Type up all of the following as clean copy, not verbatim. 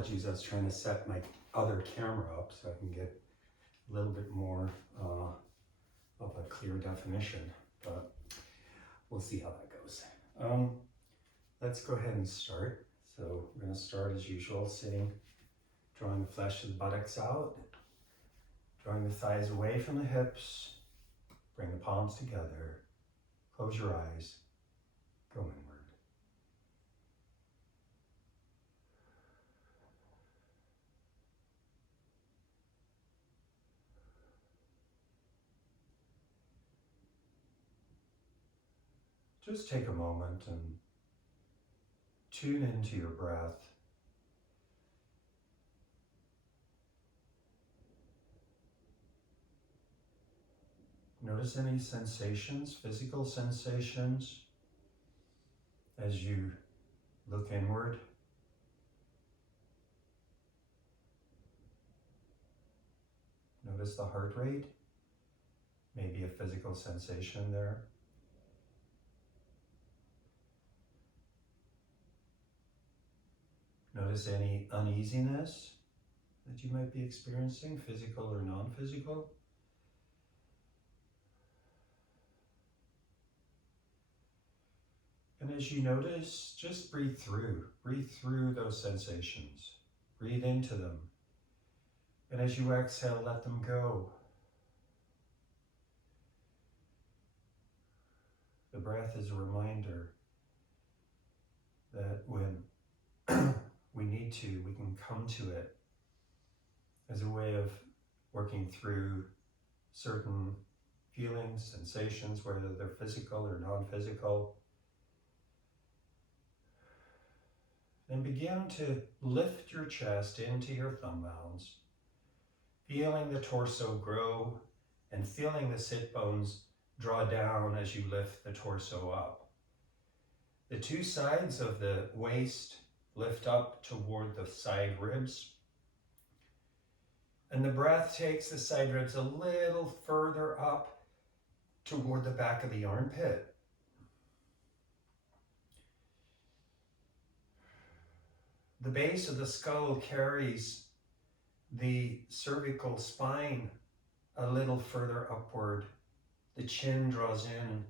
Apologies, I was trying to set my other camera up so I can get a little bit more of a clear definition, but we'll see how that goes. Let's go ahead and start. So we're going to start as usual, sitting, drawing the flesh of the buttocks out, drawing the thighs away from the hips, bring the palms together, close your eyes, go inward. Just take a moment and tune into your breath. Notice any sensations, physical sensations, as you look inward. Notice the heart rate, maybe a physical sensation there. Notice any uneasiness that you might be experiencing, physical or non-physical. And as you notice, just breathe through those sensations, breathe into them. And as you exhale, let them go. The breath is a reminder that when we need to, we can come to it as a way of working through certain feelings, sensations, whether they're physical or non-physical. And begin to lift your chest into your thumb mounds, feeling the torso grow and feeling the sit bones draw down as you lift the torso up. The two sides of the waist lift up toward the side ribs. And the breath takes the side ribs a little further up toward the back of the armpit. The base of the skull carries the cervical spine a little further upward. The chin draws in.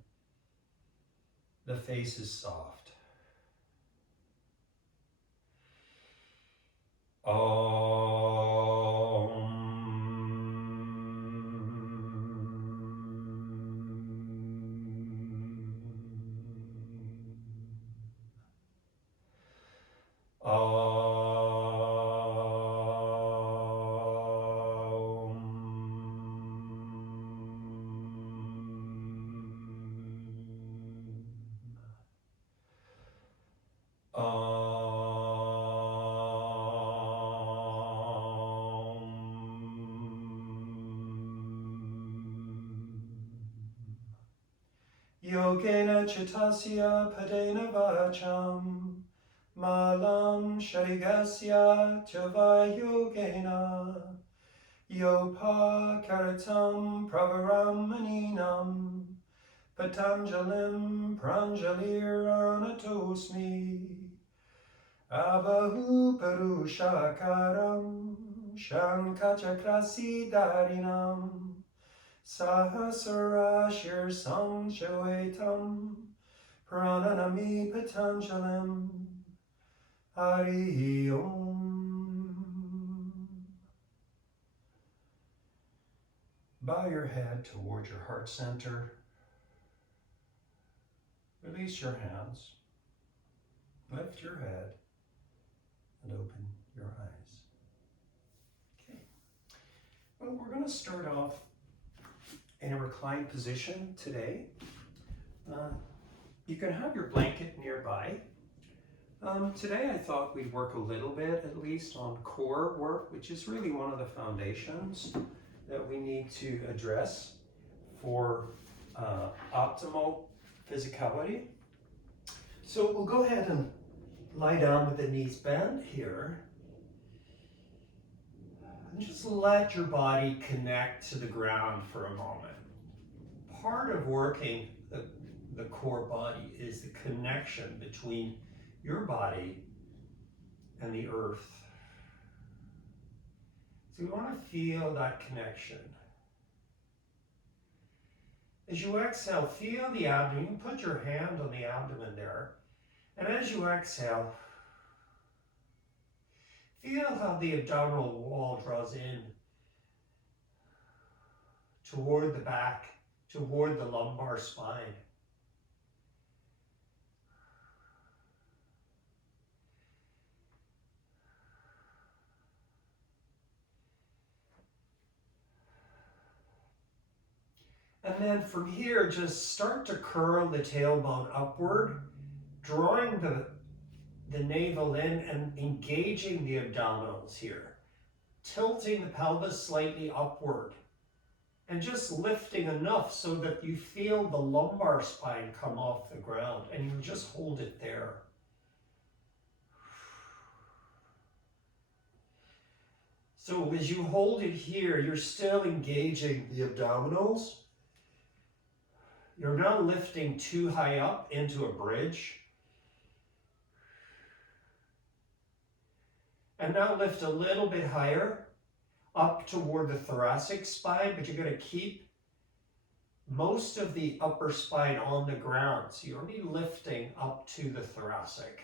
The face is soft. Yogena Chittasya Padena Vacham Malam Sharigasya Tava Yogena Yopa Karatam Pravaram Maninam Patanjalim Pranjalir Anatosmi Abahu Parushakaram Shankachakrasi Darinam Sahasrashir Samshaitam Prananami Patanjalim Hari Om. Bow your head towards your heart center. Release your hands. Lift your head and open your eyes. Okay. Well, we're going to start off in a reclined position today. You can have your blanket nearby. Today I thought we'd work a little bit at least on core work, which is really one of the foundations that we need to address for optimal physicality. So we'll go ahead and lie down with the knees bent here. And just let your body connect to the ground for a moment. Part of working the core body is the connection between your body and the earth. So we want to feel that connection. As you exhale, feel the abdomen. You can put your hand on the abdomen there. And as you exhale, feel how the abdominal wall draws in toward the back, toward the lumbar spine. And then from here, just start to curl the tailbone upward, drawing the navel in and engaging the abdominals here. Tilting the pelvis slightly upward. And just lifting enough so that you feel the lumbar spine come off the ground, and you just hold it there. So as you hold it here, you're still engaging the abdominals. You're not lifting too high up into a bridge. And now lift a little bit higher up toward the thoracic spine, but you're going to keep most of the upper spine on the ground. So you're only lifting up to the thoracic.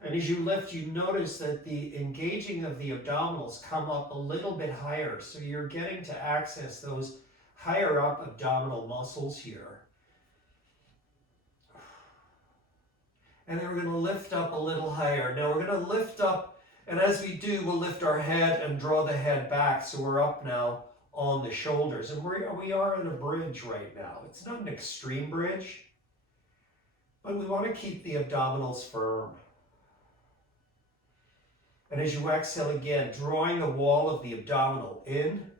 And as you lift, you notice that the engaging of the abdominals come up a little bit higher. So you're getting to access those higher up abdominal muscles here. And then we're going to lift up a little higher. Now we're going to lift up, and as we do, we'll lift our head and draw the head back. So we're up now on the shoulders. And we are in a bridge right now. It's not an extreme bridge, but we want to keep the abdominals firm. And as you exhale again, drawing the wall of the abdominal in.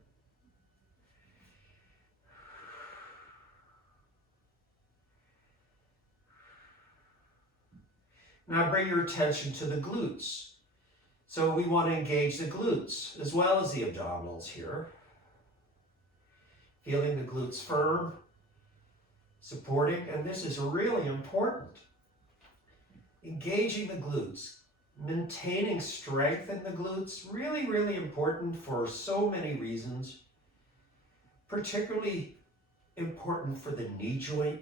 Now bring your attention to the glutes. So we want to engage the glutes as well as the abdominals here. Feeling the glutes firm, supporting, and this is really important. Engaging the glutes, maintaining strength in the glutes, really, really important for so many reasons. Particularly important for the knee joint,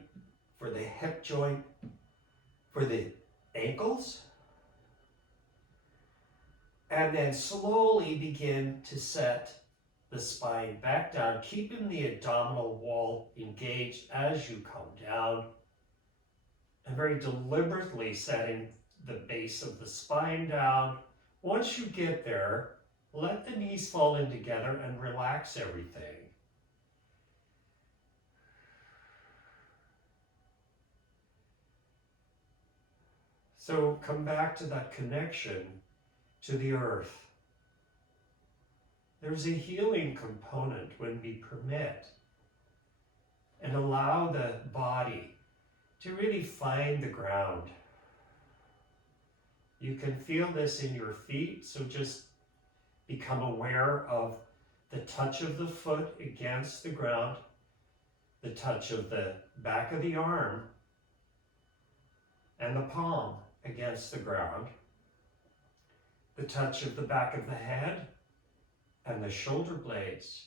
for the hip joint, for the ankles, and then slowly begin to set the spine back down, keeping the abdominal wall engaged as you come down, and very deliberately setting the base of the spine down. Once you get there, let the knees fall in together and relax everything. So come back to that connection to the earth. There's a healing component when we permit and allow the body to really find the ground. You can feel this in your feet, so just become aware of the touch of the foot against the ground, the touch of the back of the arm, and the palm against the ground, the touch of the back of the head and the shoulder blades.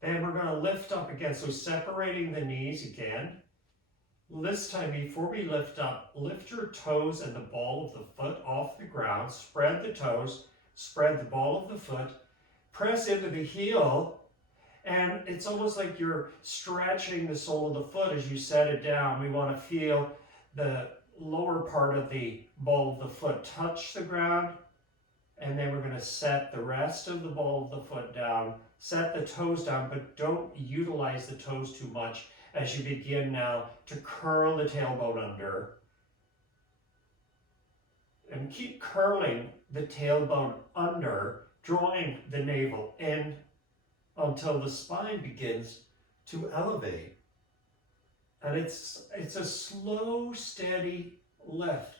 Then we're going to lift up again, so separating the knees again. This time, before we lift up, lift your toes and the ball of the foot off the ground, spread the toes, spread the ball of the foot, press into the heel. And it's almost like you're stretching the sole of the foot as you set it down. We want to feel the lower part of the ball of the foot touch the ground. And then we're going to set the rest of the ball of the foot down. Set the toes down, but don't utilize the toes too much as you begin now to curl the tailbone under. And keep curling the tailbone under, drawing the navel in until the spine begins to elevate. And it's a slow, steady lift.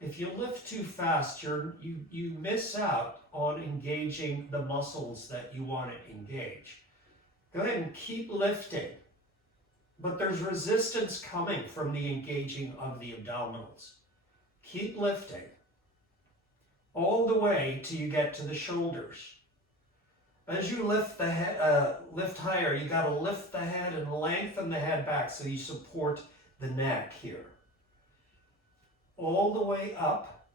If you lift too fast, you miss out on engaging the muscles that you want to engage. Go ahead and keep lifting. But there's resistance coming from the engaging of the abdominals. Keep lifting all the way till you get to the shoulders. As you lift the head, lift higher, you got to lift the head and lengthen the head back so you support the neck here. All the way up.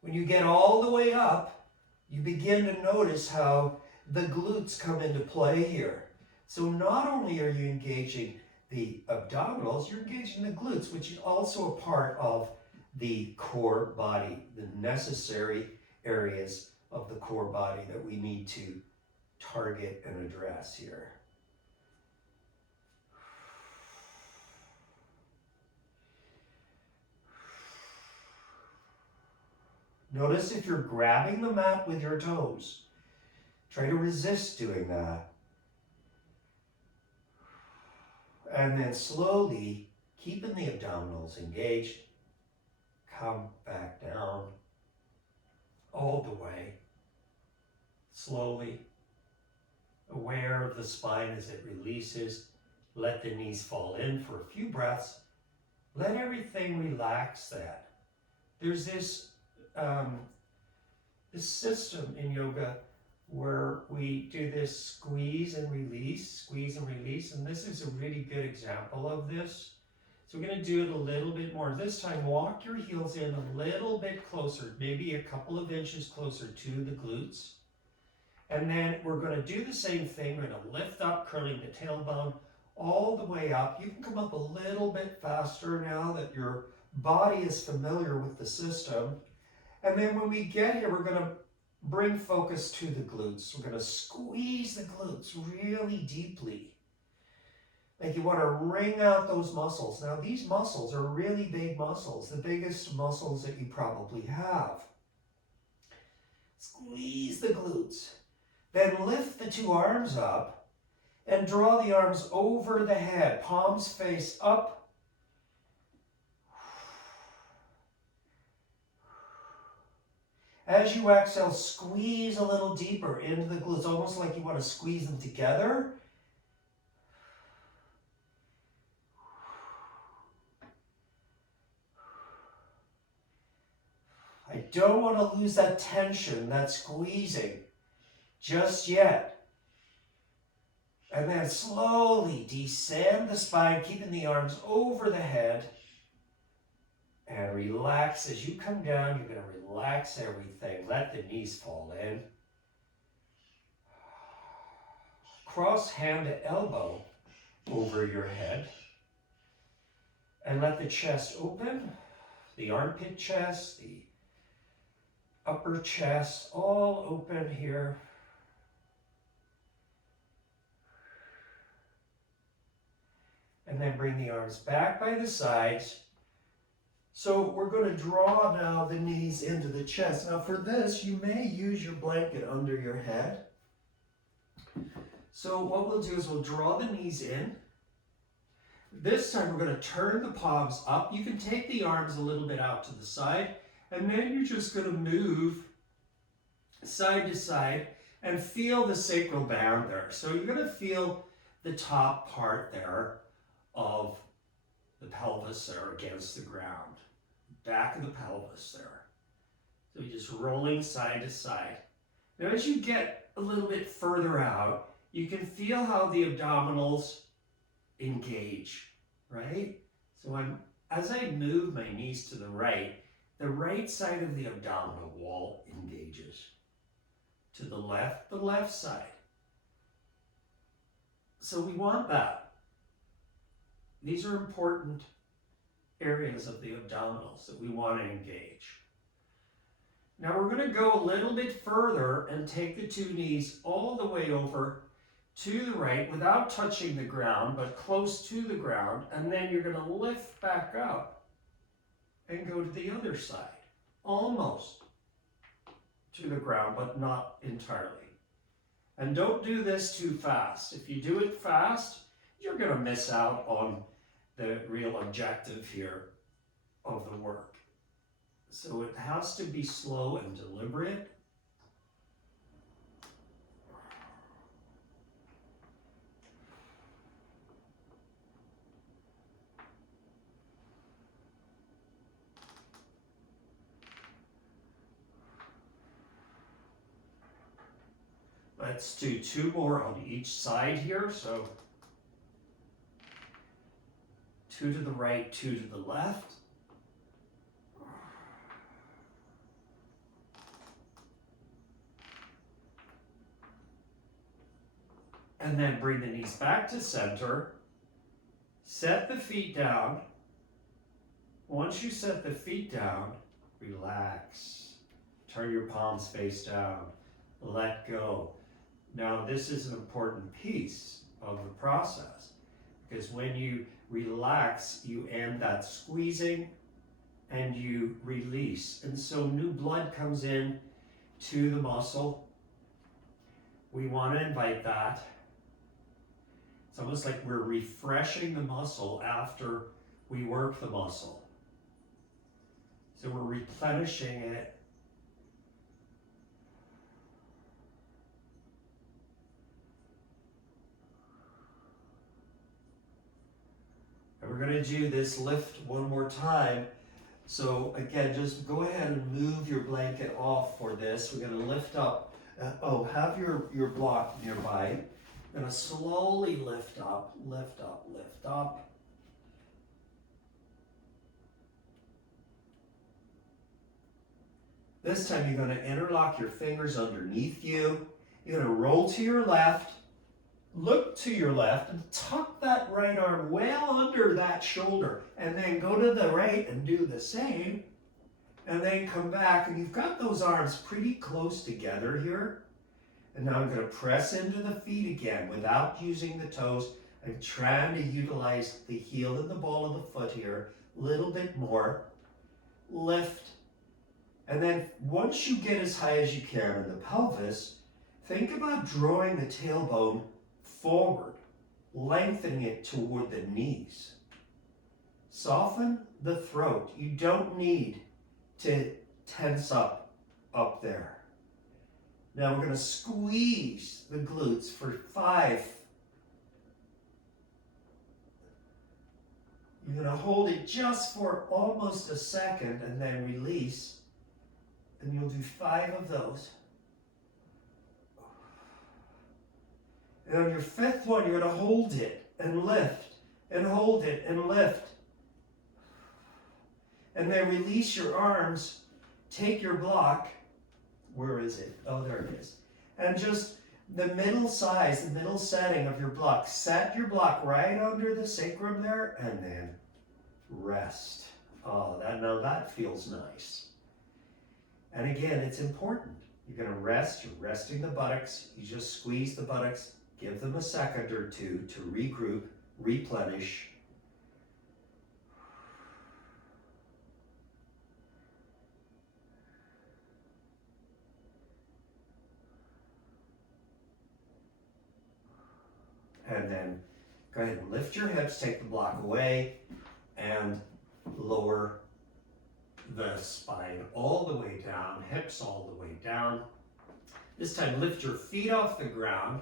When you get all the way up, you begin to notice how the glutes come into play here. So not only are you engaging the abdominals, you're engaging the glutes, which is also a part of the core body, the necessary areas of the core body that we need to target and address here. Notice if you're grabbing the mat with your toes. Try to resist doing that. And then slowly, keeping the abdominals engaged, come back down all the way. Slowly, aware of the spine as it releases. Let the knees fall in for a few breaths. Let everything relax that. There's this system in yoga where we do this squeeze and release, and this is a really good example of this. So we're going to do it a little bit more. This time, walk your heels in a little bit closer, maybe a couple of inches closer to the glutes. And then we're going to do the same thing. We're going to lift up, curling the tailbone all the way up. You can come up a little bit faster now that your body is familiar with the system. And then when we get here, we're going to bring focus to the glutes. We're going to squeeze the glutes really deeply. Like you want to wring out those muscles. Now these muscles are really big muscles, the biggest muscles that you probably have. Squeeze the glutes. Then lift the two arms up and draw the arms over the head, palms face up. As you exhale, squeeze a little deeper into the glutes, almost like you want to squeeze them together. I don't want to lose that tension, that squeezing, just yet. And then slowly descend the spine, keeping the arms over the head. And relax as you come down. You're going to relax everything. Let the knees fall in. Cross hand to elbow over your head. And let the chest open. The armpit chest, the upper chest, all open here. And then bring the arms back by the sides. So we're going to draw now the knees into the chest. Now for this, you may use your blanket under your head. So what we'll do is we'll draw the knees in. This time we're going to turn the palms up. You can take the arms a little bit out to the side, and then you're just going to move side to side and feel the sacral band there. So you're going to feel the top part there of the pelvis there against the ground. Back of the pelvis there. So you're just rolling side to side. Now as you get a little bit further out, you can feel how the abdominals engage, right? So as I move my knees to the right side of the abdominal wall engages. To the left side. So we want that. These are important areas of the abdominals that we want to engage. Now we're going to go a little bit further and take the two knees all the way over to the right without touching the ground, but close to the ground, and then you're going to lift back up and go to the other side, almost to the ground, but not entirely. And don't do this too fast. If you do it fast, you're going to miss out on the real objective here of the work. So it has to be slow and deliberate. Let's do 2 more on each side here. So 2 to the right, 2 to the left. And then bring the knees back to center. Set the feet down. Once you set the feet down, relax. Turn your palms face down. Let go. Now, this is an important piece of the process because when you relax, you end that squeezing and you release. And so new blood comes in to the muscle. We want to invite that. It's almost like we're refreshing the muscle after we work the muscle. So we're replenishing it. And we're going to do this lift one more time. So again, just go ahead and move your blanket off for this. We're going to lift up. Have your block nearby. We're going to slowly lift up, lift up, lift up. This time you're going to interlock your fingers underneath you. You're going to roll to your left, look to your left, and tuck that right arm well under that shoulder. And then go to the right and do the same. And then come back, and you've got those arms pretty close together here. And now I'm going to press into the feet again without using the toes. I'm trying to utilize the heel and the ball of the foot here a little bit more. Lift. And then once you get as high as you can in the pelvis, think about drawing the tailbone forward, lengthening it toward the knees. Soften the throat. You don't need to tense up there. Now we're going to squeeze the glutes for 5. You're going to hold it just for almost a second and then release. And you'll do 5 of those. And on your 5th one, you're going to hold it and lift and hold it and lift. And then release your arms. Take your block. Where is it? Oh, there it is. And just the middle size, the middle setting of your block. Set your block right under the sacrum there and then rest. Oh, now that feels nice. And again, it's important. You're going to rest. You're resting the buttocks. You just squeeze the buttocks. Give them a second or two to regroup, replenish. And then go ahead and lift your hips, take the block away, and lower the spine all the way down, hips all the way down. This time, lift your feet off the ground.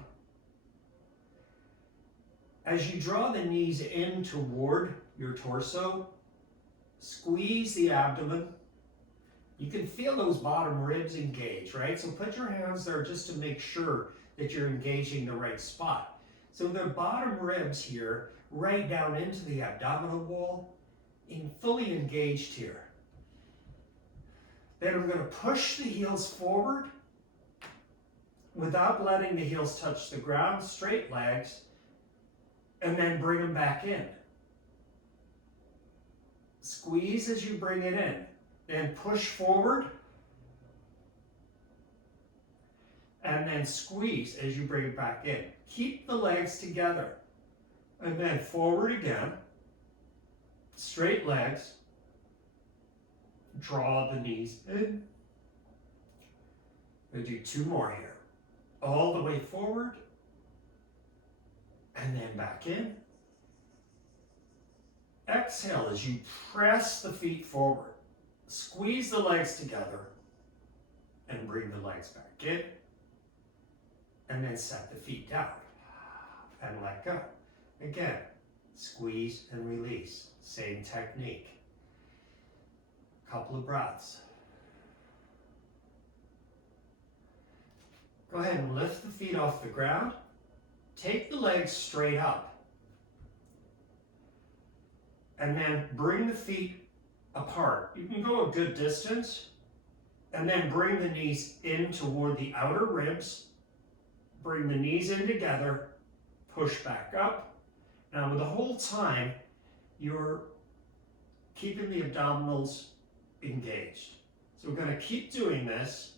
As you draw the knees in toward your torso, squeeze the abdomen. You can feel those bottom ribs engage, right? So put your hands there just to make sure that you're engaging the right spot. So the bottom ribs here, right down into the abdominal wall, fully engaged here. Then I'm going to push the heels forward without letting the heels touch the ground, straight legs, and then bring them back in. Squeeze as you bring it in. Then push forward. And then squeeze as you bring it back in. Keep the legs together. And then forward again. Straight legs. Draw the knees in. We'll do 2 more here. All the way forward. And then back in. Exhale as you press the feet forward. Squeeze the legs together. And bring the legs back in. And then set the feet down. And let go. Again, squeeze and release. Same technique. Couple of breaths. Go ahead and lift the feet off the ground. Take the legs straight up. And then bring the feet apart. You can go a good distance. And then bring the knees in toward the outer ribs. Bring the knees in together. Push back up. Now, the whole time, you're keeping the abdominals engaged. So we're going to keep doing this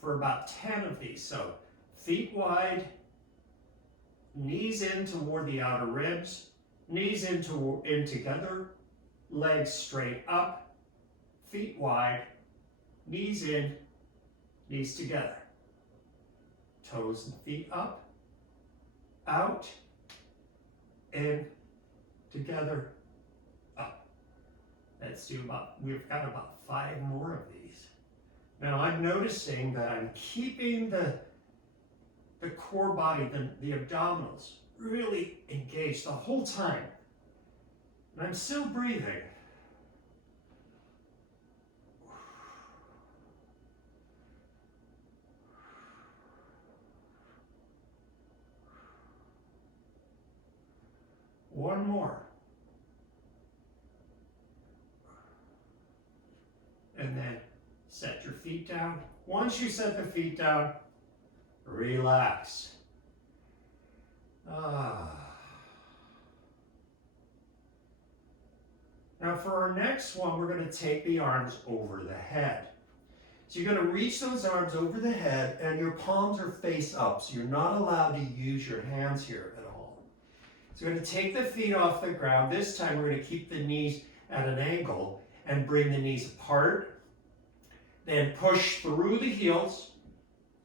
for about 10 of these. So feet wide, knees in toward the outer ribs, knees in together, legs straight up, feet wide, knees in, knees together. Toes and feet up, out, in, together, up. Let's do we've got about 5 more of these. Now I'm noticing that I'm keeping the core body, the abdominals, really engaged the whole time. And I'm still breathing. One more. And then set your feet down. Once you set the feet down, relax. Now for our next one, we're going to take the arms over the head. So you're going to reach those arms over the head and your palms are face up. So you're not allowed to use your hands here at all. So we're going to take the feet off the ground. This time we're going to keep the knees at an angle and bring the knees apart. Then push through the heels.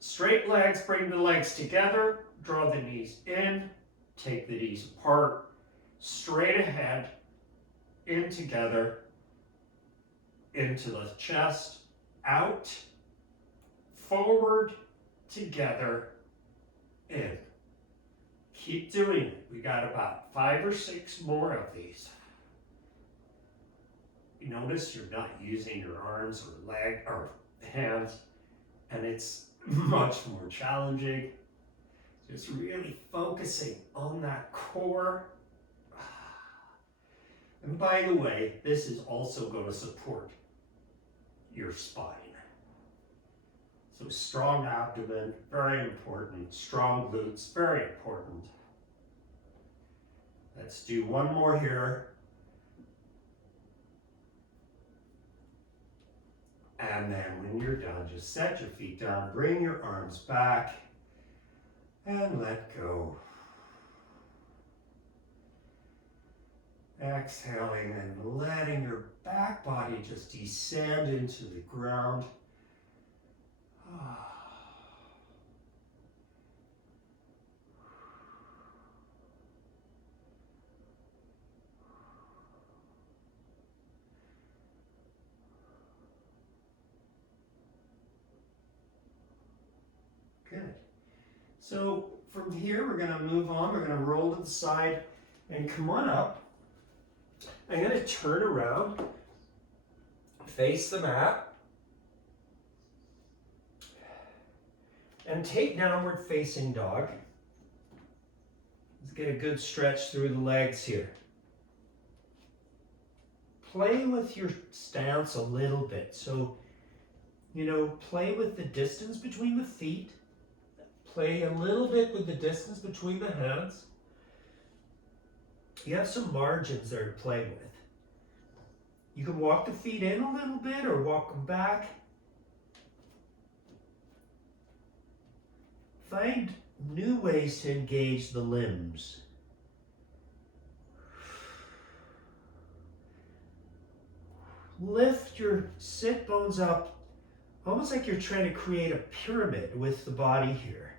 Straight legs, bring the legs together. Draw the knees in. Take the knees apart. Straight ahead. In together. Into the chest. Out. Forward. Together. In. Keep doing it. We got about 5 or 6 more of these. You notice you're not using your arms or leg or hands, and it's much more challenging. Just really focusing on that core. And by the way, this is also going to support your spine. So strong abdomen, very important. Strong glutes, very important. Let's do one more here. And then when you're done, just set your feet down, bring your arms back, and let go. Exhaling and letting your back body just descend into the ground. Good. So from here, we're going to move on. We're going to roll to the side and come on up. I'm going to turn around, face the mat, and take downward facing dog. Let's get a good stretch through the legs here. Play with your stance a little bit. So, play with the distance between the feet. Play a little bit with the distance between the hands. You have some margins there to play with. You can walk the feet in a little bit or walk them back. Find new ways to engage the limbs. Lift your sit bones up, almost like you're trying to create a pyramid with the body here.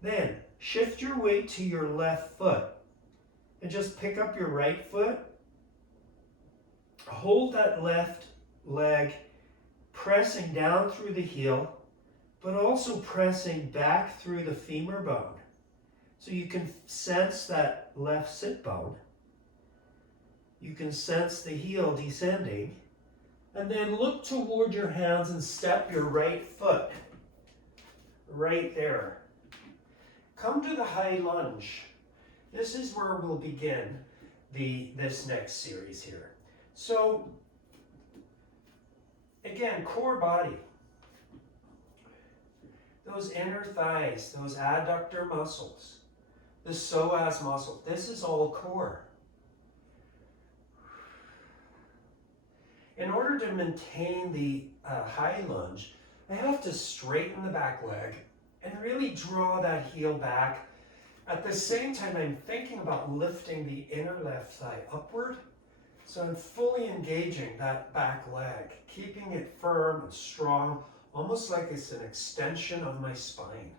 Then shift your weight to your left foot and just pick up your right foot. Hold that left leg, pressing down through the heel, but also pressing back through the femur bone. So you can sense that left sit bone. You can sense the heel descending, And then look toward your hands and step your right foot. Right there. Come to the high lunge. This is where we'll begin this next series here. So, again, core body. Those inner thighs, those adductor muscles, the psoas muscle, this is all core. In order to maintain the high lunge, I have to straighten the back leg and really draw that heel back. At the same time, I'm thinking about lifting the inner left thigh upward. So I'm fully engaging that back leg, keeping it firm and strong, almost like it's an extension of my spine.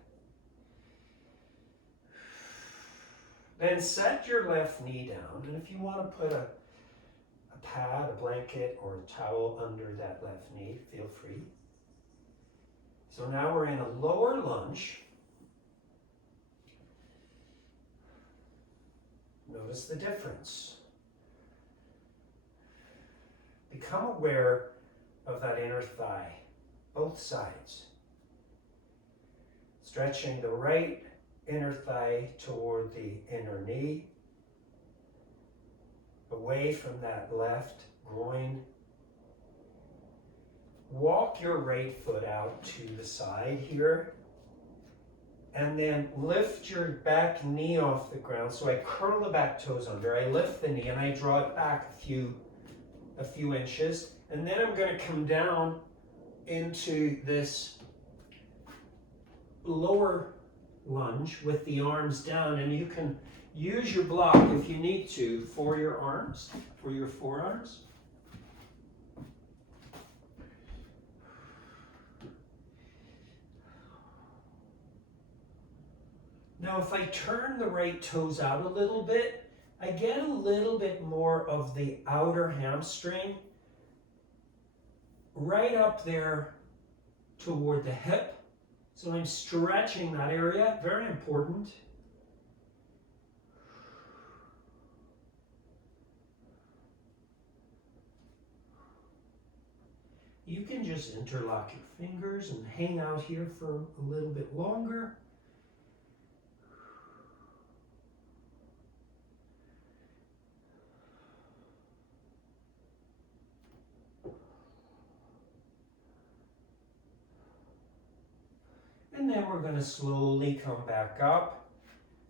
Then set your left knee down, and if you want to put a pad, a blanket, or a towel under that left knee, feel free. So now we're in a lower lunge. Notice the difference. Become aware of that inner thigh, both sides. Stretching the right inner thigh toward the inner knee, away from that left groin. Walk your right foot out to the side here, and then lift your back knee off the ground. So I curl the back toes under, I lift the knee, and I draw it back a few inches, and then I'm going to come down into this lower lunge with the arms down, and you can use your block if you need to for your arms, for your forearms. Now if I turn the right toes out a little bit, I get a little bit more of the outer hamstring right up there toward the hip. So I'm stretching that area, very important. You can just interlock your fingers and hang out here for a little bit longer. And then we're going to slowly come back up.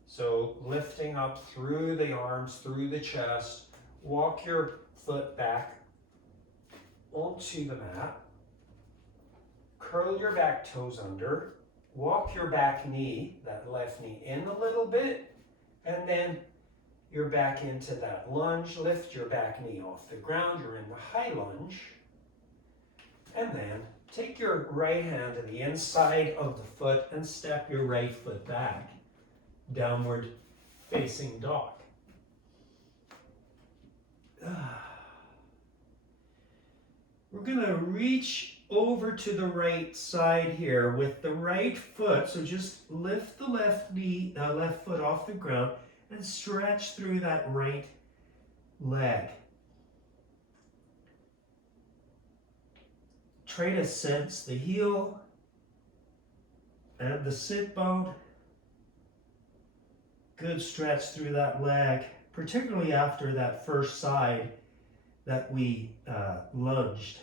So lifting up through the arms, through the chest. Walk your foot back onto the mat. Curl your back toes under. Walk your back knee, that left knee, in a little bit. And then you're back into that lunge. Lift your back knee off the ground. You're in the high lunge. And then take your right hand to the inside of the foot and step your right foot back. Downward facing dog. We're going to reach over to the right side here with the right foot. So just lift the left foot off the ground and stretch through that right leg. Try to sense the heel and the sit bone. Good stretch through that leg, particularly after that first side that we lunged.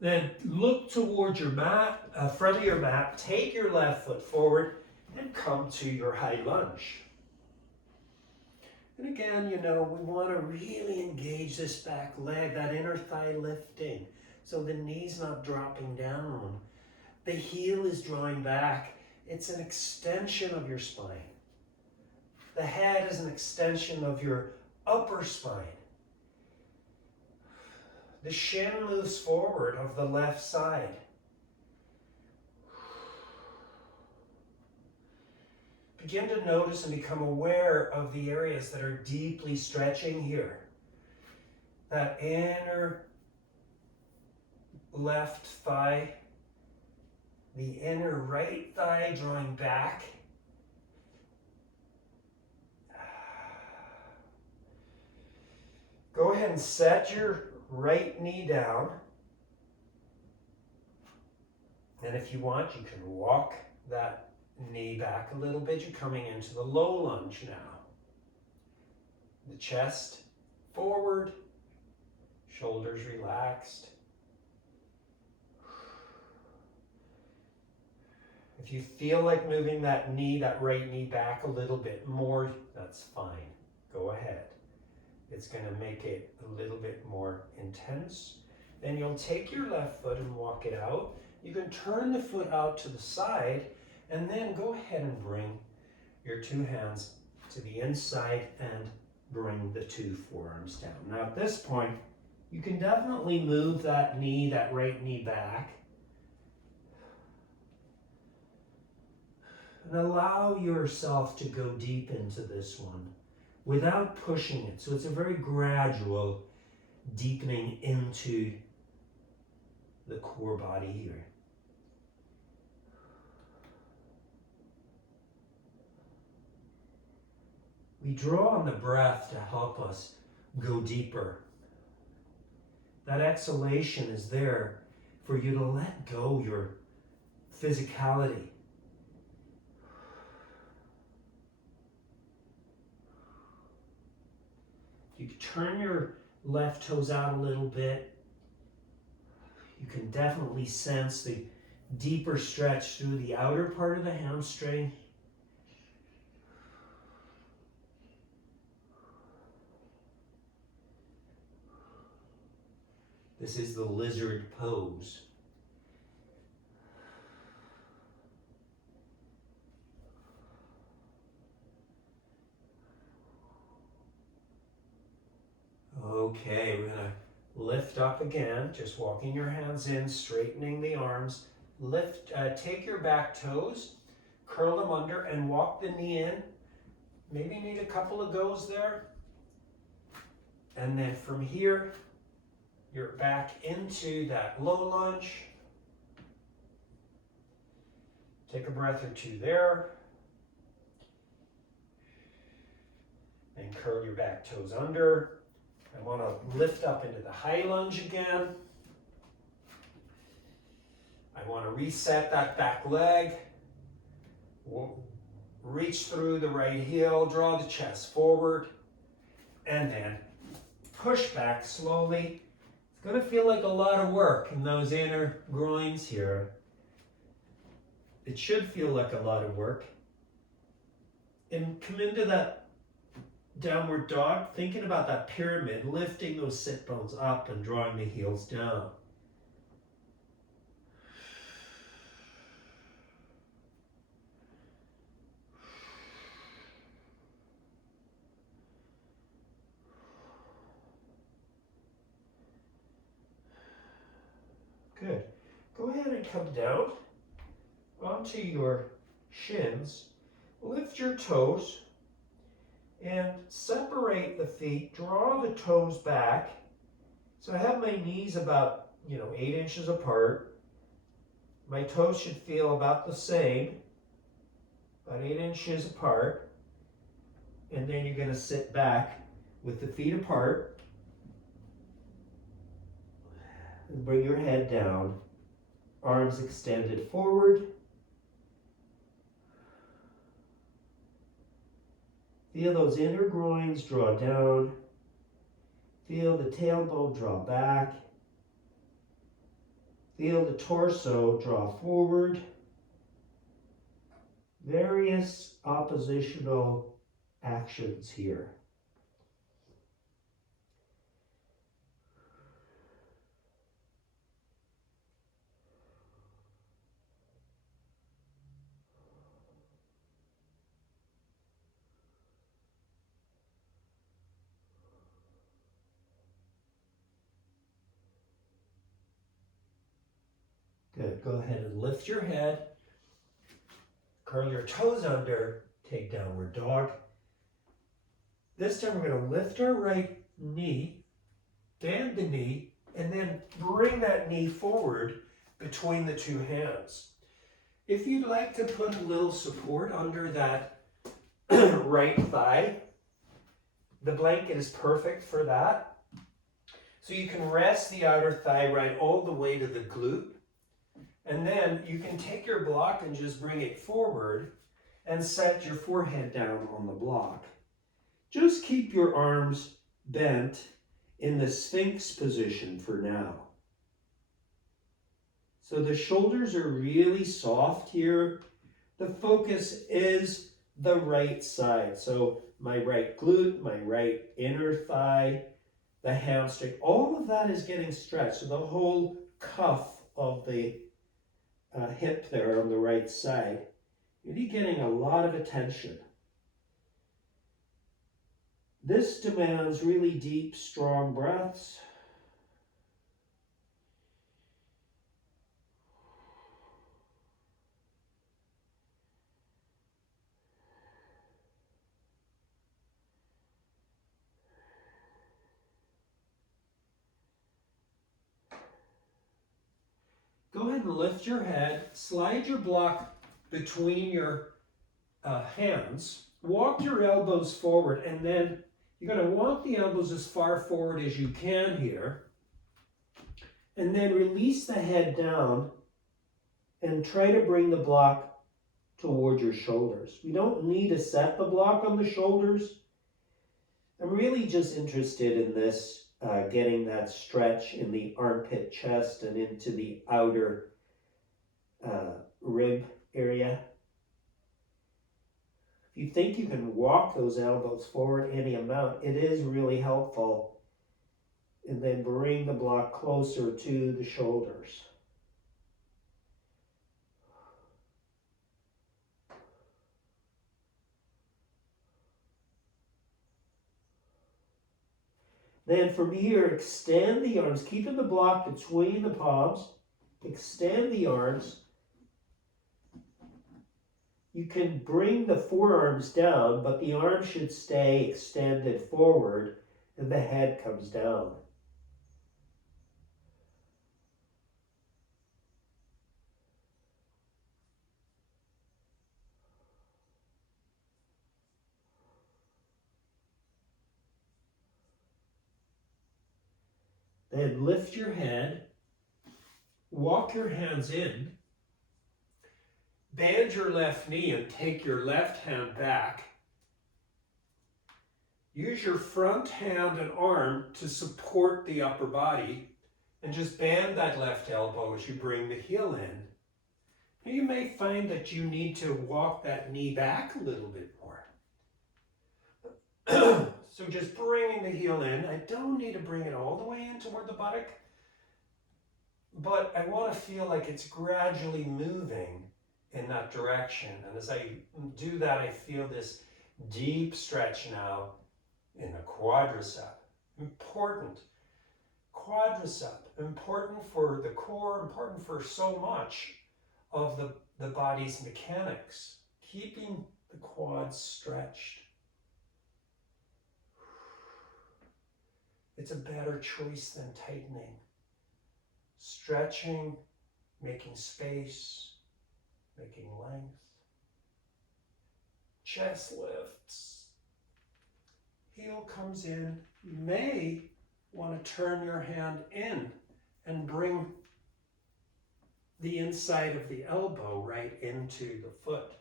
Then look towards your mat, front of your mat, take your left foot forward and come to your high lunge. And again, we want to really engage this back leg, that inner thigh lifting. So the knee's not dropping down. The heel is drawing back. It's an extension of your spine. The head is an extension of your upper spine. The shin moves forward of the left side. Begin to notice and become aware of the areas that are deeply stretching here. That inner left thigh, the inner right thigh drawing back. Go ahead and set your right knee down And if you want, you can walk that knee back a little bit. You're coming into the low lunge now. The chest forward, shoulders relaxed. If you feel like moving that knee, that right knee back a little bit more, that's fine. Go ahead. It's going to make it a little bit more intense. Then you'll take your left foot and walk it out. You can turn the foot out to the side and then go ahead and bring your two hands to the inside and bring the two forearms down. Now at this point, you can definitely move that knee, that right knee back. And allow yourself to go deep into this one without pushing it. So it's a very gradual deepening into the core body here. We draw on the breath to help us go deeper. That exhalation is there for you to let go your physicality. You can turn your left toes out a little bit. You can definitely sense the deeper stretch through the outer part of the hamstring. This is the lizard pose. Okay, we're gonna lift up again, just walking your hands in, straightening the arms. Lift, take your back toes, curl them under and walk the knee in. Maybe need a couple of goes there. And then from here, you're back into that low lunge. Take a breath or two there. And curl your back toes under. I want to lift up into the high lunge again. I want to reset that back leg. Reach through the right heel, draw the chest forward, and then push back slowly. It's going to feel like a lot of work in those inner groins here. It should feel like a lot of work. And come into that downward dog, thinking about that pyramid, lifting those sit bones up and drawing the heels down. Good. Go ahead and come down onto your shins. Lift your toes and separate the feet. Draw the toes back. So I have my knees about, 8 inches apart. My toes should feel about the same, about 8 inches apart. And then you're going to sit back with the feet apart. And bring your head down, arms extended forward. Feel those inner groins draw down. Feel the tailbone draw back. Feel the torso draw forward. Various oppositional actions here. Good. Go ahead and lift your head. Curl your toes under. Take downward dog. This time we're going to lift our right knee, bend the knee, and then bring that knee forward between the two hands. If you'd like to put a little support under that right thigh, the blanket is perfect for that. So you can rest the outer thigh right all the way to the glute. And then you can take your block and just bring it forward and set your forehead down on the block. Just keep your arms bent in the Sphinx position for now. So the shoulders are really soft here. The focus is the right side. So my right glute, my right inner thigh, the hamstring, all of that is getting stretched. So the whole cuff of the hip there on the right side, really getting a lot of attention. This demands really deep, strong breaths. Go ahead and lift your head, slide your block between your hands, walk your elbows forward, and then you're going to walk the elbows as far forward as you can here, and then release the head down and try to bring the block toward your shoulders. We don't need to set the block on the shoulders. I'm really just interested in this, getting that stretch in the armpit, chest, and into the outer rib area. If you think you can walk those elbows forward any amount, it is really helpful. And then bring the block closer to the shoulders. Then from here, extend the arms, keeping the block between the palms. Extend the arms. You can bring the forearms down, but the arms should stay extended forward and the head comes down. Then lift your head, walk your hands in, bend your left knee and take your left hand back. Use your front hand and arm to support the upper body and just bend that left elbow as you bring the heel in. Now you may find that you need to walk that knee back a little bit more. So just bringing the heel in. I don't need to bring it all the way in toward the buttock, but I want to feel like it's gradually moving in that direction. And as I do that, I feel this deep stretch now in the quadricep. Important. Quadricep, important for the core, important for so much of the body's mechanics. Keeping the quads stretched. It's a better choice than tightening. Stretching, making space, making length. Chest lifts. Heel comes in. You may want to turn your hand in and bring the inside of the elbow right into the foot.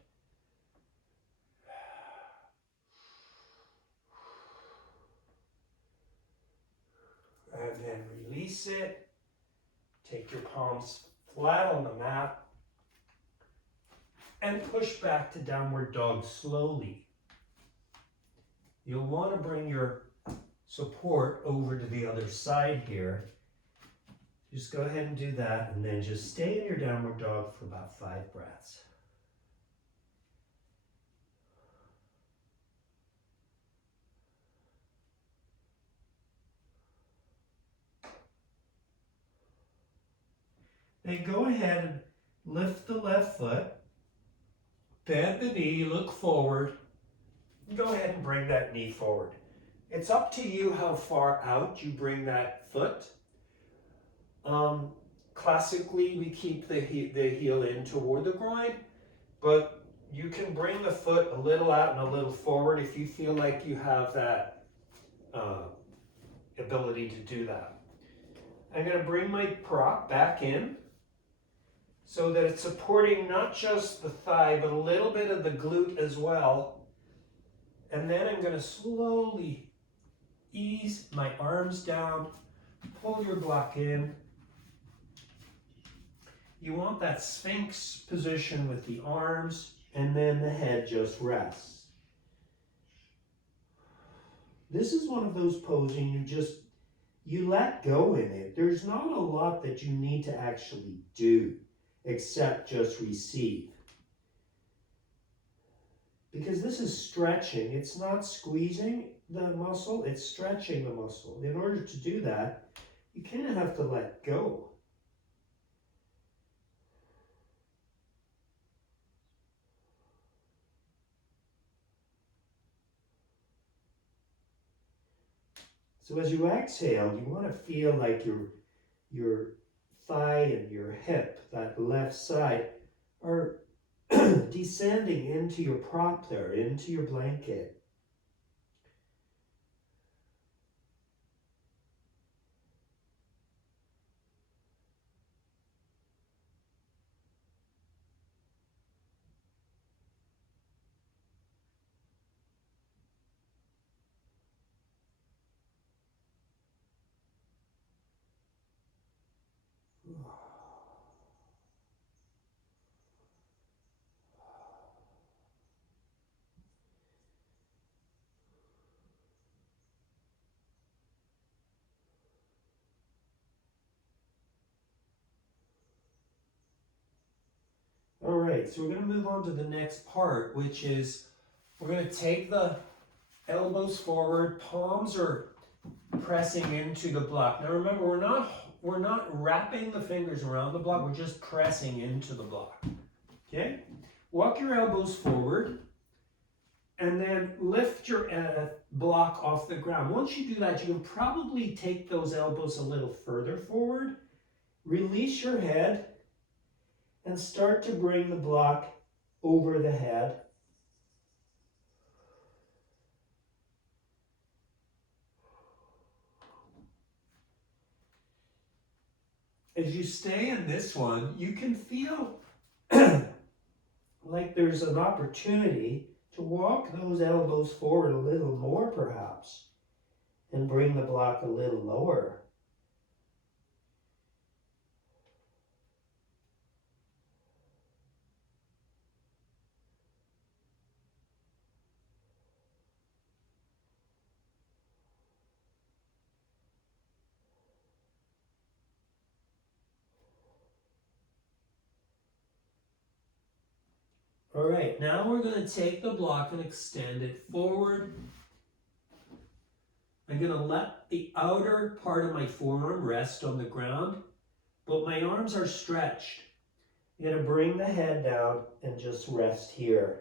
And then release it. Take your palms flat on the mat and push back to downward dog slowly. You'll want to bring your support over to the other side here. Just go ahead and do that, and then just stay in your downward dog for about 5 breaths. Then go ahead and lift the left foot, bend the knee, look forward. Go ahead and bring that knee forward. It's up to you how far out you bring that foot. Classically, we keep the heel in toward the groin, but you can bring the foot a little out and a little forward if you feel like you have that ability to do that. I'm going to bring my prop back in, so that it's supporting not just the thigh, but a little bit of the glute as well. And then I'm going to slowly ease my arms down, pull your block in. You want that Sphinx position with the arms, and then the head just rests. This is one of those poses you let go in it. There's not a lot that you need to actually do except just receive. Because this is stretching, it's not squeezing the muscle, it's stretching the muscle. In order to do that, you kind of have to let go. So as you exhale, you want to feel like your thigh and your hip, that left side, are descending into your prop there, into your blanket. All right, so we're going to move on to the next part, which is we're going to take the elbows forward, palms are pressing into the block. Now remember, we're not wrapping the fingers around the block, we're just pressing into the block. Okay? Walk your elbows forward and then lift your block off the ground. Once you do that, you can probably take those elbows a little further forward, release your head, and start to bring the block over the head. As you stay in this one, you can feel like there's an opportunity to walk those elbows forward a little more perhaps, and bring the block a little lower. All right, now we're going to take the block and extend it forward. I'm going to let the outer part of my forearm rest on the ground, but my arms are stretched. I'm going to bring the head down and just rest here.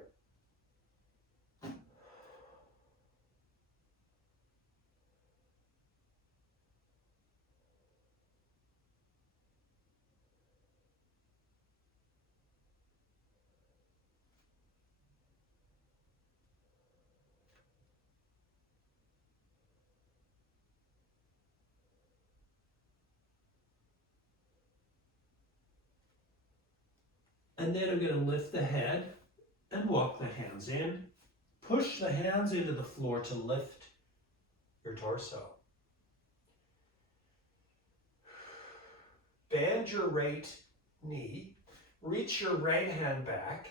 And then I'm going to lift the head and walk the hands in. Push the hands into the floor to lift your torso. Bend your right knee. Reach your right hand back.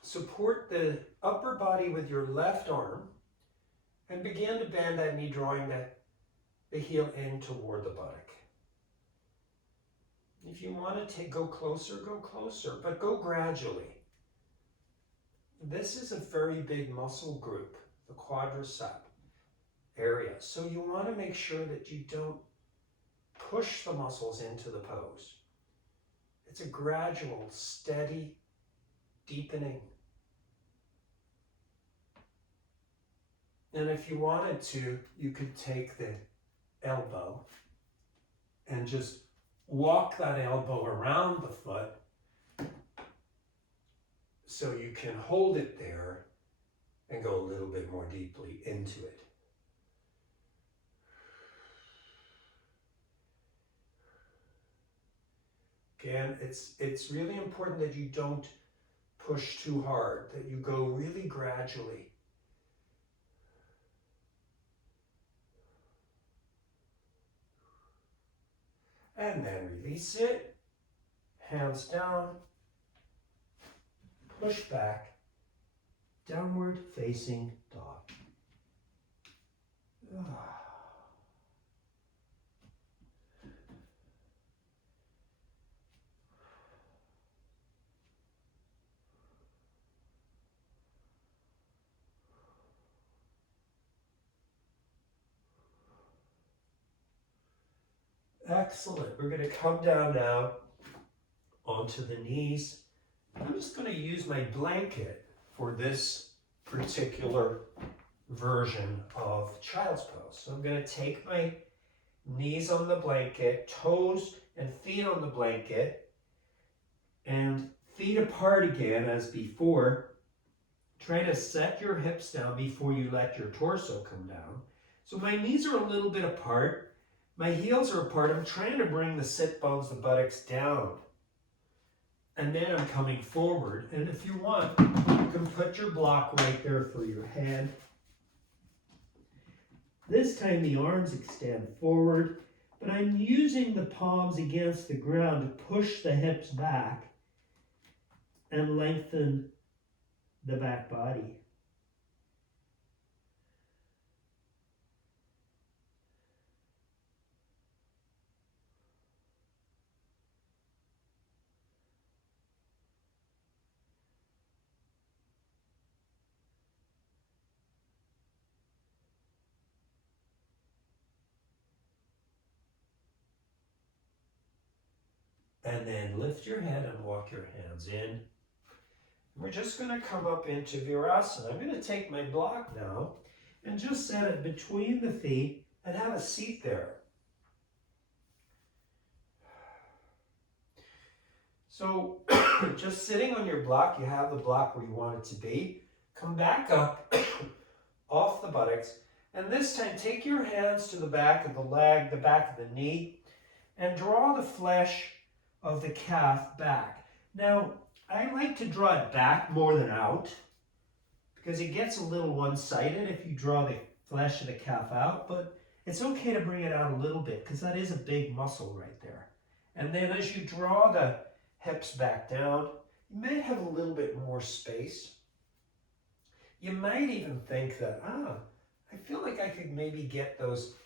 Support the upper body with your left arm. And begin to bend that knee, drawing the heel in toward the buttock. If you want to go closer, but go gradually. This is a very big muscle group, the quadricep area. So you want to make sure that you don't push the muscles into the pose. It's a gradual, steady deepening. And if you wanted to, you could take the elbow and just walk that elbow around the foot so you can hold it there and go a little bit more deeply into it. again, it's really important that you don't push too hard, that you go really gradually. And then release it, hands down, push back, downward facing dog. Excellent. We're going to come down now onto the knees. I'm just going to use my blanket for this particular version of child's pose. So I'm going to take my knees on the blanket, toes and feet on the blanket, and feet apart again as before. Try to set your hips down before you let your torso come down. So my knees are a little bit apart. My heels are apart. I'm trying to bring the sit bones, the buttocks down. And then I'm coming forward. And if you want, you can put your block right there for your head. This time the arms extend forward, but I'm using the palms against the ground to push the hips back and lengthen the back body. And then lift your head and walk your hands in. We're just going to come up into Virasana. I'm going to take my block now and just set it between the feet and have a seat there. So just sitting on your block, you have the block where you want it to be. Come back up off the buttocks. And this time take your hands to the back of the leg, the back of the knee, and draw the flesh of the calf back. Now, I like to draw it back more than out because it gets a little one-sided if you draw the flesh of the calf out, but it's okay to bring it out a little bit because that is a big muscle right there. And then as you draw the hips back down, you might have a little bit more space. You might even think that, I feel like I could maybe get those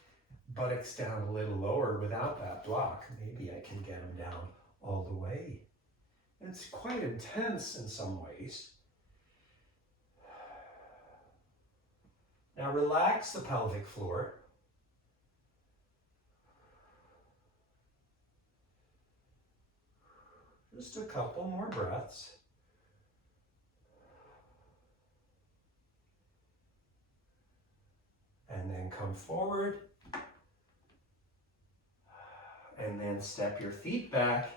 buttocks down a little lower without that block. Maybe I can get them down all the way. It's quite intense in some ways. Now relax the pelvic floor. Just a couple more breaths. And then come forward. And then step your feet back.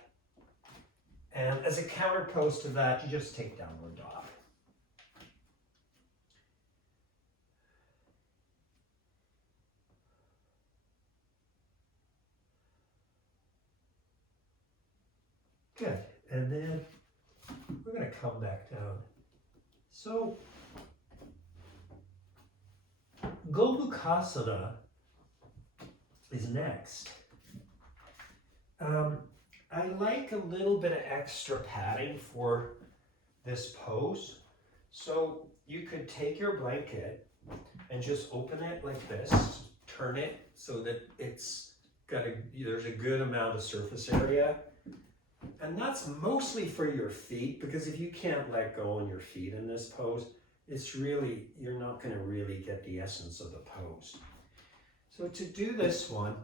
And as a counter pose to that, you just take downward dog. Good. And then we're going to come back down. So, Gobukasana is next. I like a little bit of extra padding for this pose. So you could take your blanket and just open it like this, turn it so that there's a good amount of surface area. And that's mostly for your feet, because if you can't let go on your feet in this pose, you're not going to really get the essence of the pose. So to do this one,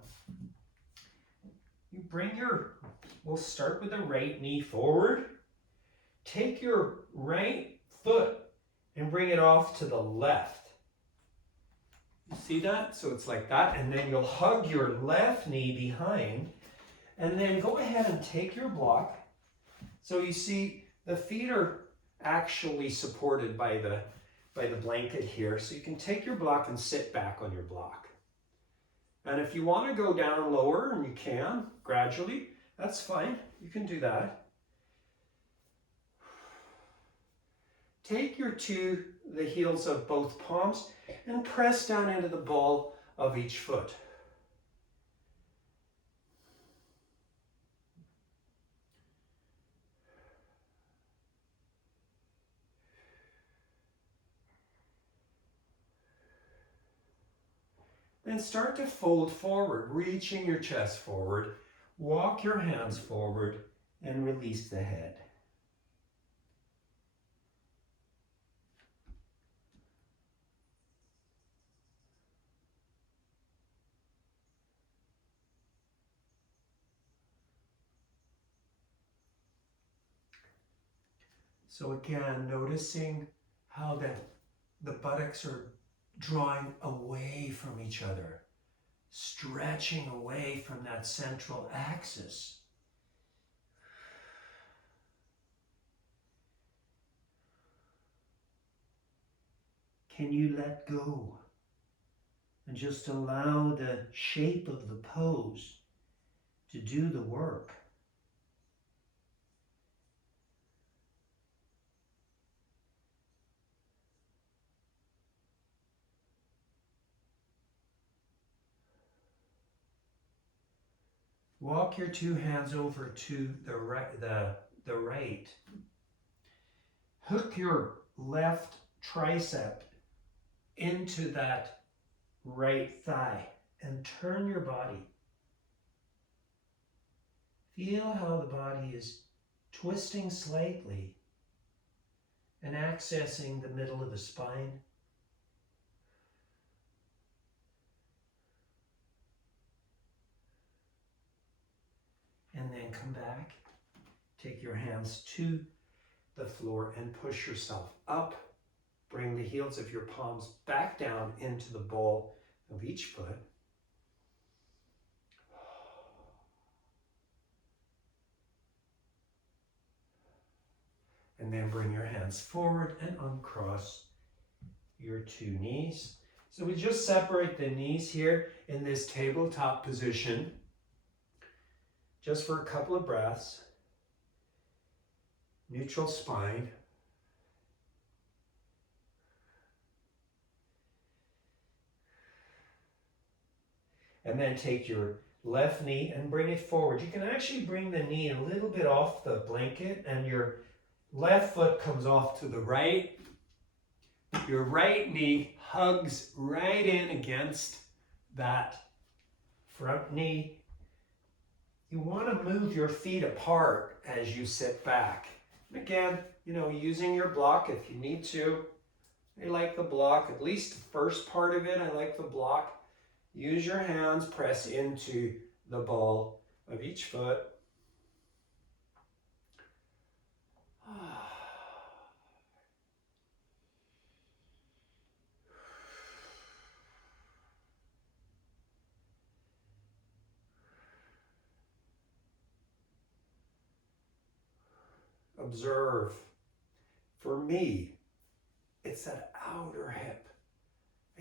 we'll start with the right knee forward. Take your right foot and bring it off to the left. You see that? So it's like that, and then you'll hug your left knee behind, and then go ahead and take your block. So you see the feet are actually supported by the blanket here. So you can take your block and sit back on your block. And if you want to go down lower, and you can, gradually, That's fine. You can do that. Take the heels of both palms and press down into the ball of each foot. Then start to fold forward, reaching your chest forward. Walk your hands forward and release the head. So again, noticing how the buttocks are drawing away from each other, stretching away from that central axis. Can you let go and just allow the shape of the pose to do the work? Walk your two hands over to the right. Hook your left tricep into that right thigh and turn your body. Feel how the body is twisting slightly and accessing the middle of the spine. And then come back, take your hands to the floor and push yourself up. Bring the heels of your palms back down into the ball of each foot. And then bring your hands forward and uncross your two knees. So we just separate the knees here in this tabletop position, just for a couple of breaths. Neutral spine. And then take your left knee and bring it forward. You can actually bring the knee a little bit off the blanket and your left foot comes off to the right. Your right knee hugs right in against that front knee. You want to move your feet apart as you sit back. Again, using your block if you need to. I like the block, at least the first part of it, I like the block. Use your hands, press into the ball of each foot. Observe. For me, it's that outer hip.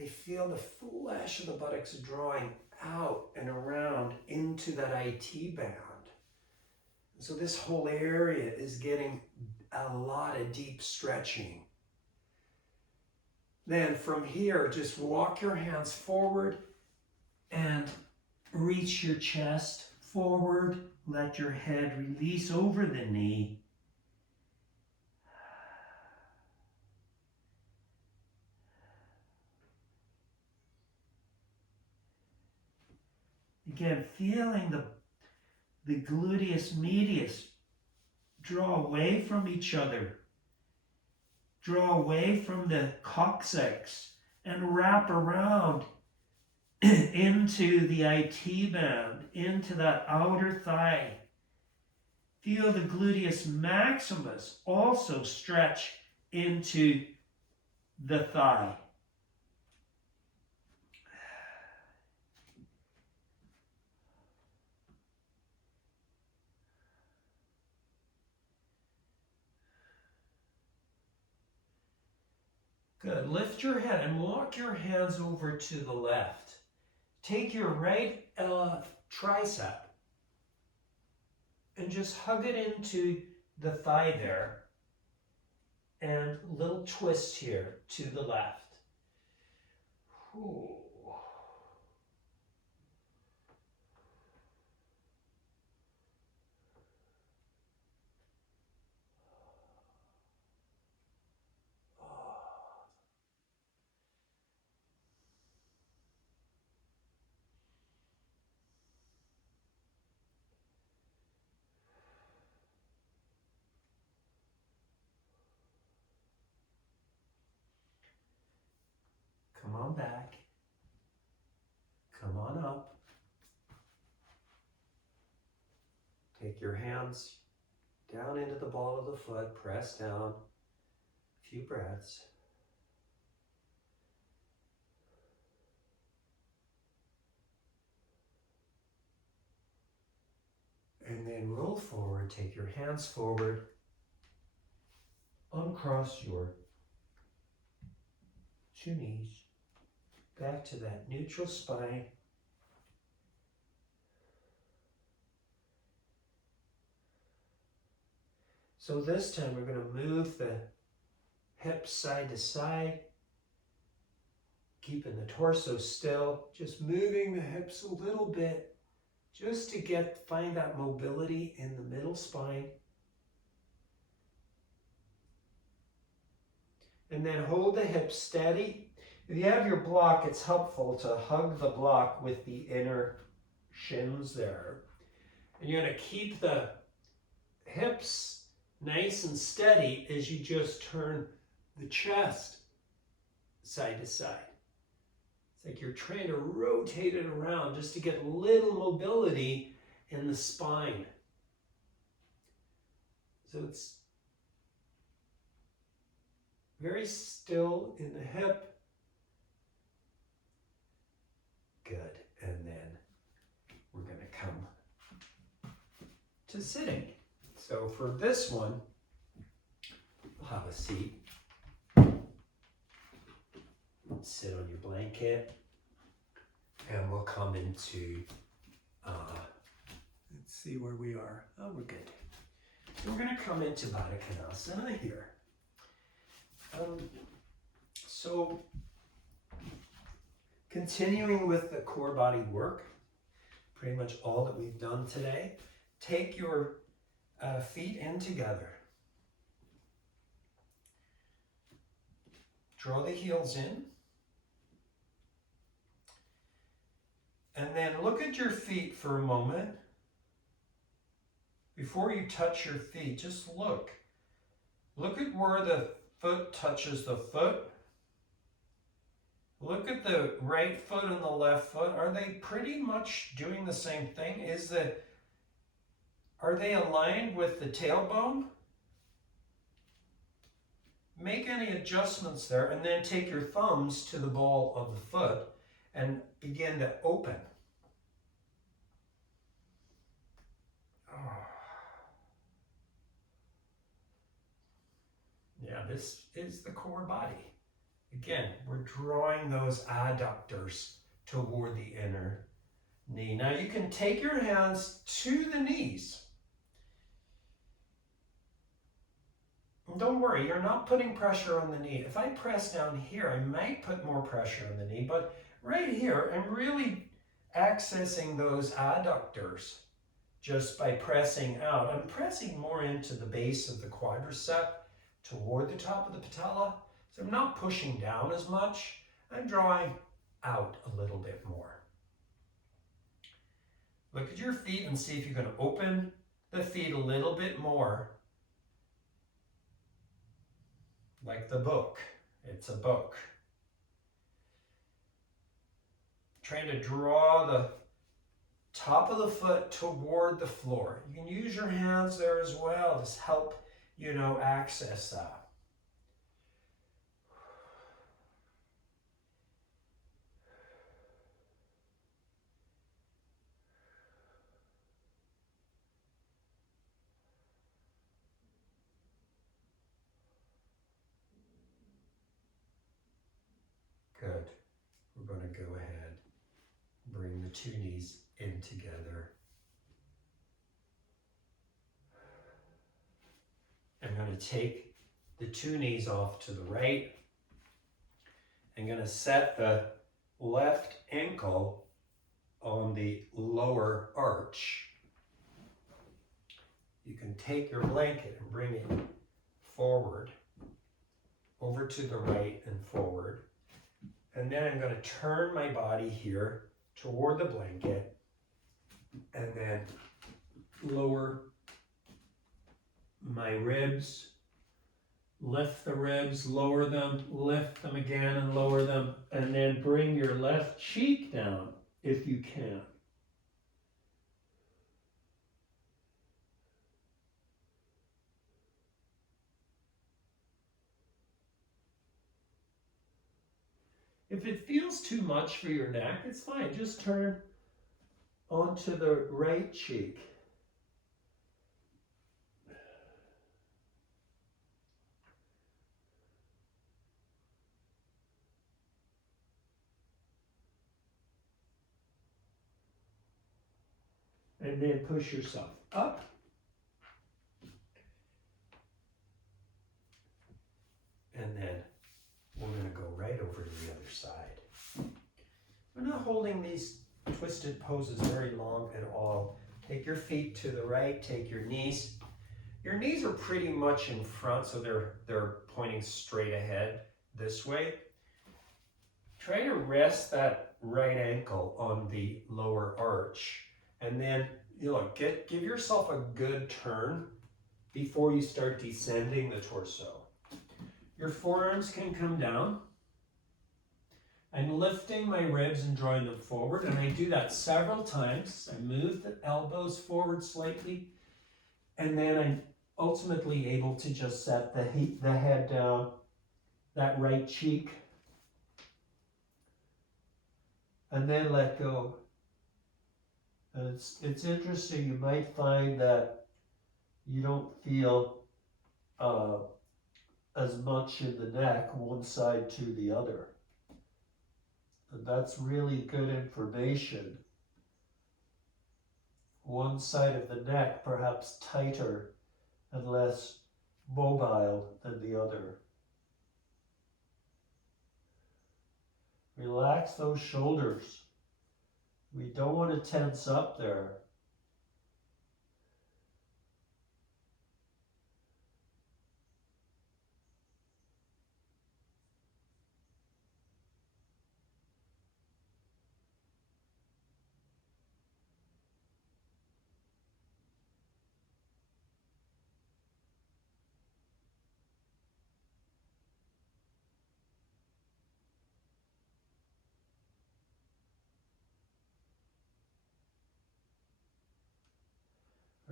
I feel the flesh of the buttocks drawing out and around into that IT band. So this whole area is getting a lot of deep stretching. Then from here, just walk your hands forward and reach your chest forward. Let your head release over the knee. Again, feeling the gluteus medius draw away from each other. Draw away from the coccyx and wrap around into the IT band, into that outer thigh. Feel the gluteus maximus also stretch into the thigh. Good. Lift your head and walk your hands over to the left. Take your right tricep and just hug it into the thigh there. And little twist here to the left. Ooh. Come on back. Come on up. Take your hands down into the ball of the foot, press down. A few breaths. And then roll forward, take your hands forward, uncross your two knees, back to that neutral spine. So this time we're going to move the hips side to side, keeping the torso still, just moving the hips a little bit, just to find that mobility in the middle spine. And then hold the hips steady. If you have your block, it's helpful to hug the block with the inner shins there. And you're going to keep the hips nice and steady as you just turn the chest side to side. It's like you're trying to rotate it around just to get a little mobility in the spine. So it's very still in the hip. Good. And then we're going to come to sitting. So for this one, we'll have a seat. Sit on your blanket, and we'll come into, let's see where we are. Oh, we're good. So we're going to come into Baddha Konasana here. So continuing with the core body work, pretty much all that we've done today, take your feet in together. Draw the heels in. And then look at your feet for a moment. Before you touch your feet, just look. Look at where the foot touches the foot. Look at the right foot and the left foot. Are they pretty much doing the same thing? Are they aligned with the tailbone? Make any adjustments there, and then take your thumbs to the ball of the foot and begin to open. Yeah, this is the core body. Again, we're drawing those adductors toward the inner knee. Now you can take your hands to the knees. And don't worry, you're not putting pressure on the knee. If I press down here, I might put more pressure on the knee, but right here, I'm really accessing those adductors just by pressing out. I'm pressing more into the base of the quadricep toward the top of the patella. So I'm not pushing down as much. I'm drawing out a little bit more. Look at your feet and see if you can open the feet a little bit more. Like the book. It's a book. Trying to draw the top of the foot toward the floor. You can use your hands there as well to help, access that. Good. We're going to go ahead, bring the two knees in together. I'm going to take the two knees off to the right. I'm going to set the left ankle on the lower arch. You can take your blanket and bring it forward, over to the right and forward. And then I'm going to turn my body here toward the blanket and then lower my ribs, lift the ribs, lower them, lift them again and lower them, and then bring your left cheek down if you can. If it feels too much for your neck, it's fine. Just turn onto the right cheek. And then push yourself up. And then we're going to go right over to the other side. We're not holding these twisted poses very long at all. Take your feet to the right, take your knees. Your knees are pretty much in front, so they're pointing straight ahead this way. Try to rest that right ankle on the lower arch. And then, give yourself a good turn before you start descending the torso. Your forearms can come down. I'm lifting my ribs and drawing them forward, and I do that several times. I move the elbows forward slightly, and then I'm ultimately able to just set the head down, that right cheek, and then let go. And it's interesting, you might find that you don't feel as much in the neck, one side to the other. And that's really good information. One side of the neck perhaps tighter and less mobile than the other. Relax those shoulders. We don't want to tense up there.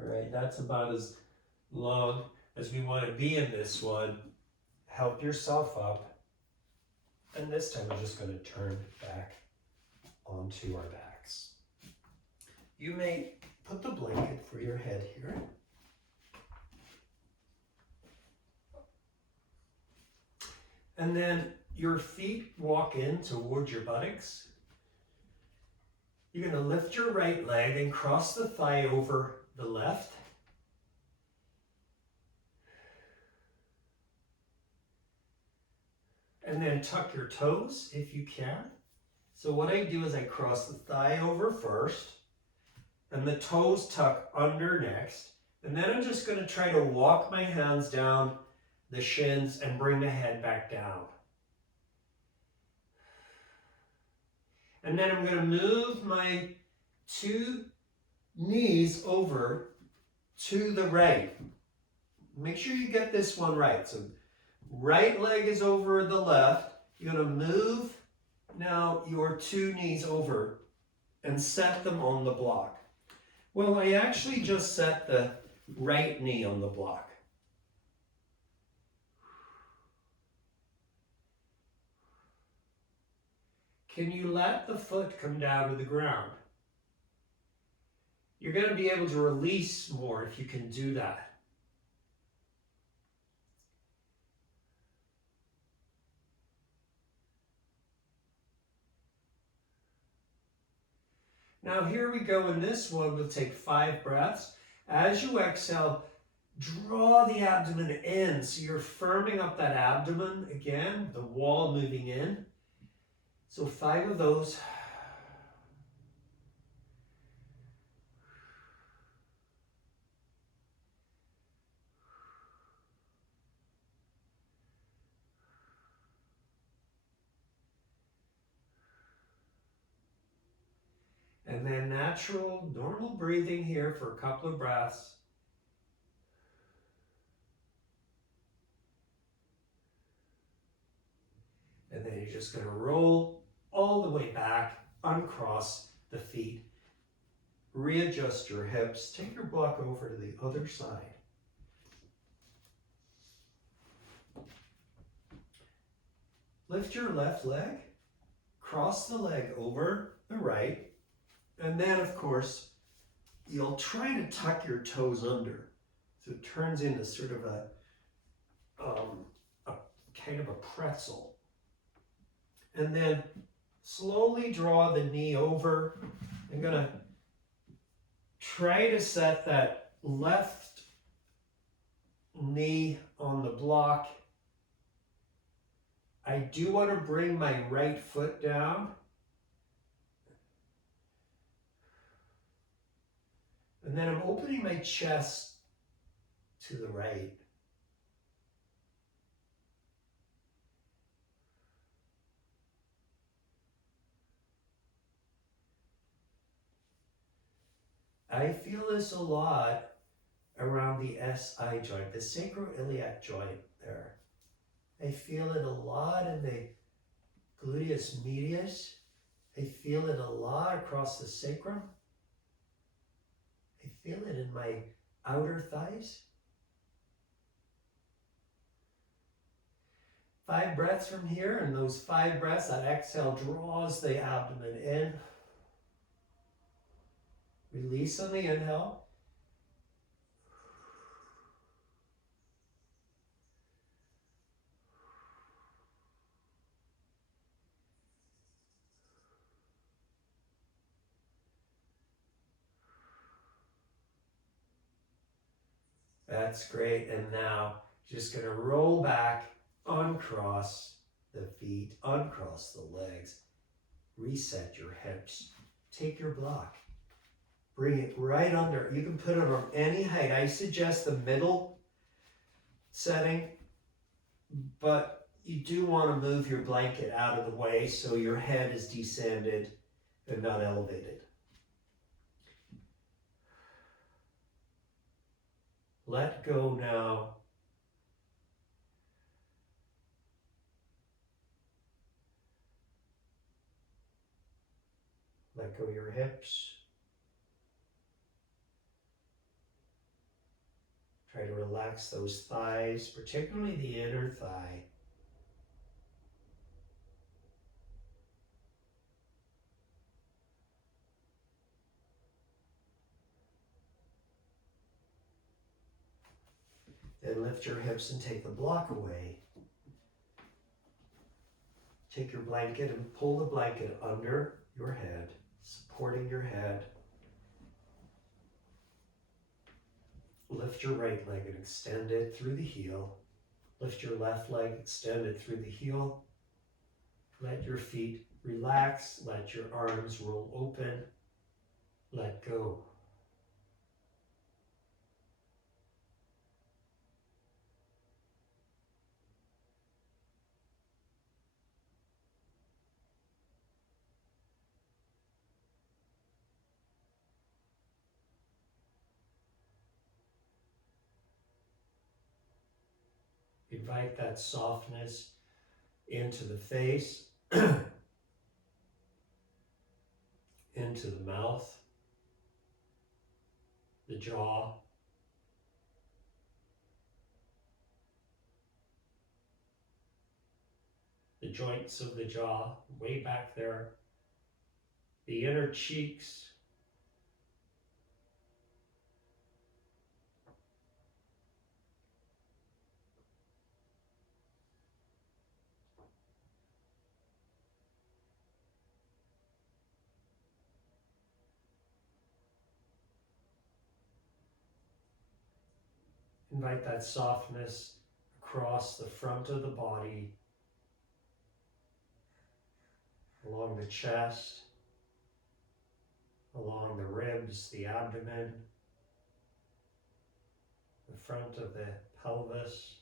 All right, that's about as long as we want to be in this one. Help yourself up. And this time we're just going to turn back onto our backs. You may put the blanket for your head here. And then your feet walk in towards your buttocks. You're going to lift your right leg and cross the thigh over the left. And then tuck your toes if you can. So what I do is I cross the thigh over first, and the toes tuck under next. And then I'm just going to try to walk my hands down the shins and bring the head back down. And then I'm going to move my two knees over to the right. Make sure you get this one right. So right leg is over the left. You're going to move now your two knees over and set them on the block. Well, I actually just set the right knee on the block. Can you let the foot come down to the ground? You're going to be able to release more if you can do that. Now here we go in this one. We'll take 5 breaths. As you exhale, draw the abdomen in. So you're firming up that abdomen again, the wall moving in. So 5 of those. And then natural, normal breathing here for a couple of breaths. And then you're just going to roll all the way back, uncross the feet, readjust your hips, take your block over to the other side. Lift your left leg, cross the leg over the right, and then of course, you'll try to tuck your toes under. So it turns into sort of a kind of a pretzel. And then slowly draw the knee over. I'm gonna try to set that left knee on the block. I do want to bring my right foot down. And then I'm opening my chest to the right. I feel this a lot around the SI joint, the sacroiliac joint there. I feel it a lot in the gluteus medius. I feel it a lot across the sacrum. I feel it in my outer thighs. 5 breaths from here, and those 5 breaths, that exhale draws the abdomen in. Release on the inhale. That's great. And now just going to roll back, uncross the feet, uncross the legs, reset your hips, take your block. Bring it right under. You can put it on any height. I suggest the middle setting, but you do want to move your blanket out of the way so your head is descended and not elevated. Let go now. Let go your hips. Try to relax those thighs, particularly the inner thigh. Then lift your hips and take the block away. Take your blanket and pull the blanket under your head, supporting your head. Lift your right leg and extend it through the heel. Lift your left leg, extend it through the heel. Let your feet relax. Let your arms roll open. Let go. Invite that softness into the face, into the mouth, the jaw, the joints of the jaw, way back there, the inner cheeks, Invite that softness across the front of the body, along the chest, along the ribs, the abdomen, the front of the pelvis,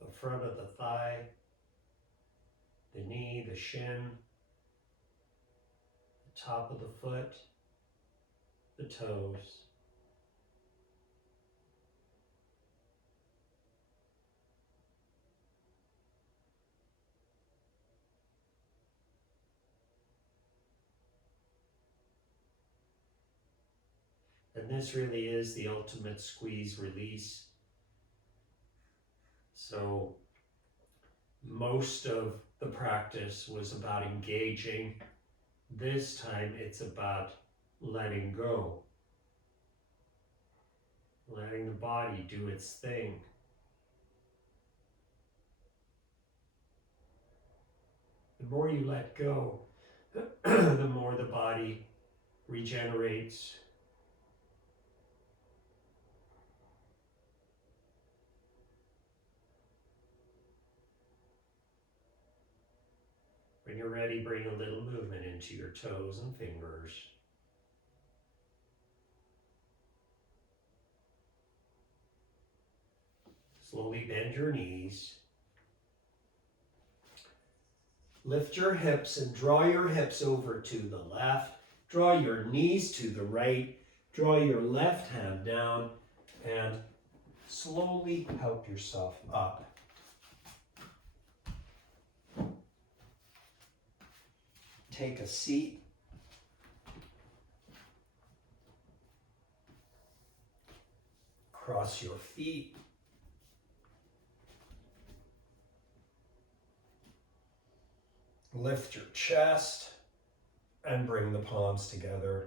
the front of the thigh, the knee, the shin, the top of the foot, the toes. And this really is the ultimate squeeze release. So most of the practice was about engaging. This time it's about letting go. Letting the body do its thing. The more you let go, the more the body regenerates. When you're ready, bring a little movement into your toes and fingers. Slowly bend your knees. Lift your hips and draw your hips over to the left. Draw your knees to the right. Draw your left hand down and slowly help yourself up. Take a seat. Cross your feet. Lift your chest and bring the palms together.